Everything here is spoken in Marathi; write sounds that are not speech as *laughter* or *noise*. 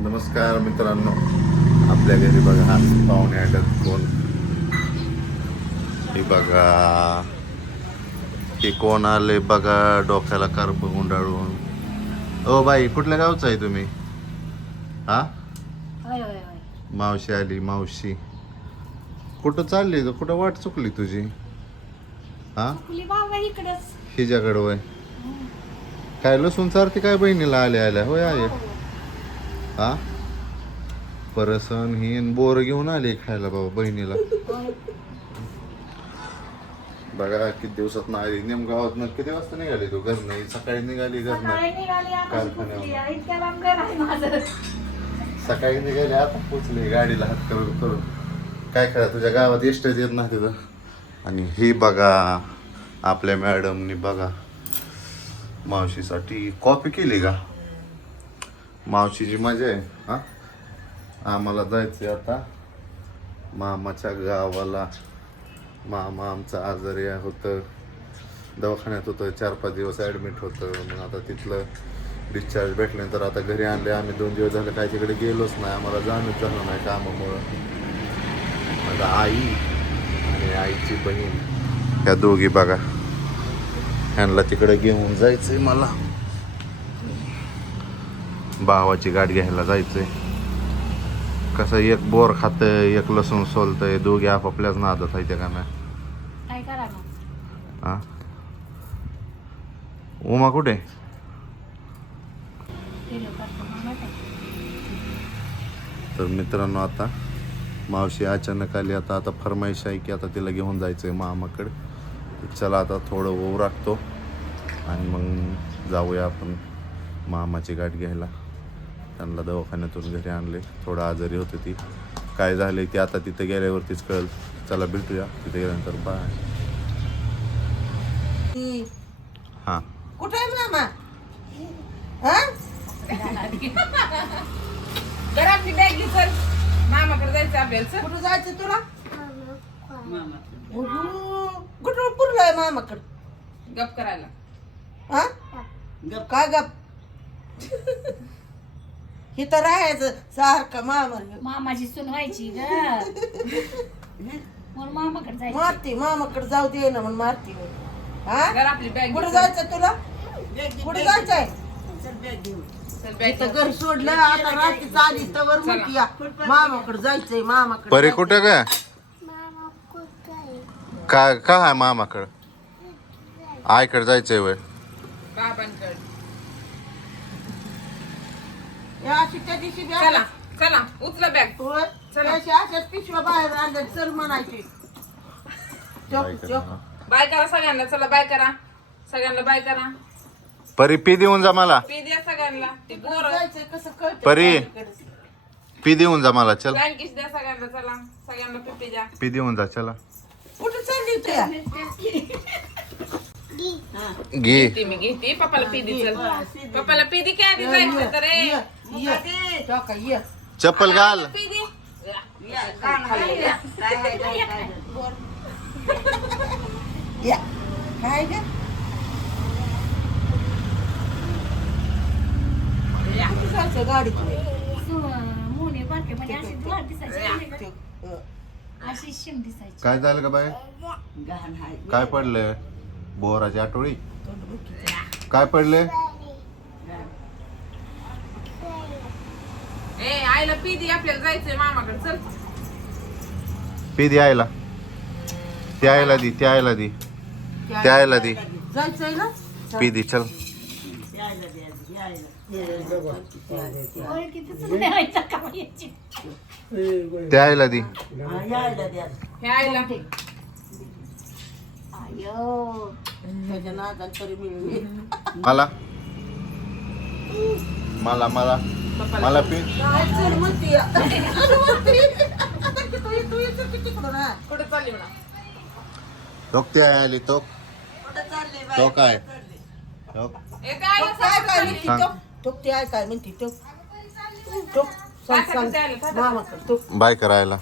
नमस्कार मित्रांनो. आपल्या घरी बघा पाहुणे आल्यात कोण? हे बघा. हे कोण आले बघा डोक्याला करप गुंडाळून. ओ बाई कुठल्या गावचं आहे तुम्ही? हा? मावशी आली मावशी. कुठं चालली तू कुठं वाट चुकली तुझी? हा? हिच्याकडं वय. काय लसूण चारती काय बहिणीला आल्या आल्या? होय आहे. हा? परसन ही बोर घेऊन आली खायला बाबा बहिणीला. बघा किती दिवसात ना आली नेम गावात किती वाजता निघाली तू? निघाली घरनं सकाळी निघाली घर माझं. सकाळी निघाली आता पोचली गाडीला हात करून करून. काय करा तुझ्या गावात एसटेच येत नाही तिथं. आणि ही बघा आपल्या मॅडमनी बघा मावशीसाठी कॉपी केली का? मावशीची मजा आहे हा? आम्हाला जायचं आता. मामाच्या गावाला. मामा आमचं आजारी होतं. दवाखान्यात होतं चार पाच दिवस ॲडमिट होतं. मग आता तिथलं डिस्चार्ज भेटल्यानंतर आता घरी आणले. आम्ही दोन दिवस झाले काय तिकडे गेलोच नाही. आम्हाला जाणंच झालं नाही कामामुळं. माझा आई आणि आईची बहीण. ह्या दोघी बघा. ह्यांना तिकडे घेऊन जायचं आहे मला. भावाची गाठ घ्यायला जायचंय. कसं एक बोर खातंय एक लसूण सोलतंय दोघे आपापल्याच नादात आहे त्या का हा उमा कुठे. तर मित्रांनो आता मावशी अचानक आली. आता आता फरमाईश आहे की आता तिला घेऊन जायचं आहे मामाकडे. चला आता थोडं ओव राखतो आणि मग जाऊया आपण मामाची गाठ घ्यायला. त्यांना दवाखान्यातून घरी आणले. थोडं आजारी होते ती. काय झाले ते आता तिथे गेल्यावरतीच कळेल. चला भेटूया. तिथे गेल्यानंतर बाय हां. कुठे आहे मामा? हा? घरातली बॅग घे चल मामाकडे जायचं आपल्याला कुठं जायचं तुला. कुठं पुरलं आहे मामाकडं? गप करायला. हा? गप. काय गप? इथं राहायचं सारखं मामा. मामाची सून व्हायची ग. *laughs* म्हणून मामाकडे जायचं. मारती मामाकडे जाऊ दे ना म्हणून मारती. हा? बॅग कुठं जायचं तुला? कुठं जायचंय? इथं घर सोडलं आता रात्री चाली तवर म्हणती या मामाकडे जायचंय मामाकडे परी कुठे काय काय काय आहे? मामाकडं? आईकडे जायचंय वय. बाबांकडे. या अशी त्या दिवशी चला चला उचला बॅग होय? चला. अशाच पिशव्या बाहेर आणल्या चल म्हणायची. बाय करा सगळ्यांना चला बाय करा. सगळ्यांना बाय करा. परी पी देऊन जा मला. पी द्या सगळ्यांना. ते पोर. कसं कळतं परी. पी देऊन जा मला चल. द्या सगळ्यांना चला. सगळ्यांना पिपी द्या. पी देऊन जा चला. कुठं चालली घे. ती मी घेते. पप्पाला पी दे चल. पप्पाला पी दे काय आधी जायचं तर रे ये चौका ये चप्पल घाल. या काय ग कुठं जायचं गाडीत मोने बारके म्हणजे अशी धुवार दिसायची अशी शिम दिसायची काय झालं का बाय काय पडलंय? बोराची आठवडी. काय पडले आईला पी दे आपल्याला जायचंय मामाकडे. चल. पी दे आयला ते आयला दी ते आयला दी. ते आयला दी. जायचंय ना? पी दे चल. ओळखीतच नाही व्हायचं का याची ते आयला दी. आईला मला. मला मला. कुठे चालली म्हणा तो ते आली तो काय आहे. काय म्हणती सांग. सांग? मामाकडे बाय करायला.